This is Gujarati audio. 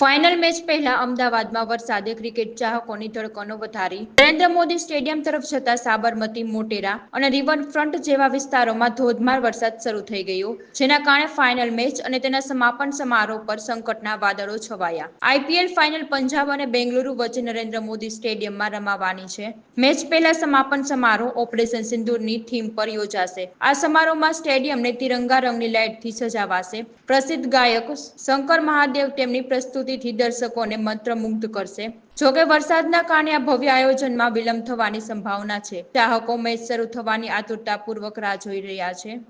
ફાઇનલ મેચ પહેલા અમદાવાદમાં વરસાદે ક્રિકેટ ચાહકોની ધડકનો વધારી. નરેન્દ્ર મોદી સ્ટેડિયમ તરફ જતા સાબરમતી, મોટેરા અને રિવરફ્રન્ટ જેવા વિસ્તારોમાં ધોધમાર વરસાદ શરૂ થઈ ગયો, જેના કારણે ફાઇનલ મેચ અને તેના સમાપન સમારોહ પર સંકટના વાદળો છવાયા. આઈપીએલ ફાઇનલ પંજાબ અને બેંગલુરુ વચ્ચે નરેન્દ્ર મોદી સ્ટેડિયમમાં રમાવાની છે. મેચ પહેલા સમાપન સમારોહ ઓપરેશન સિંદૂરની થીમ પર યોજાશે. આ સમારોહમાં સ્ટેડિયમને તિરંગા રંગની લાઇટથી સજાવાશે. પ્રસિદ્ધ ગાયક શંકર મહાદેવ તેમની પ્રસ્તુતિથી દર્શકોને મંત્રમુગ્ધ કરશે. જોકે વરસાદના કારણે આ ભવ્ય આયોજનમાં વિલંબ થવાની સંભાવના છે. ચાહકો મેચ શરૂ થવાની આતુરતાપૂર્વક રાહ જોઈ રહ્યા છે.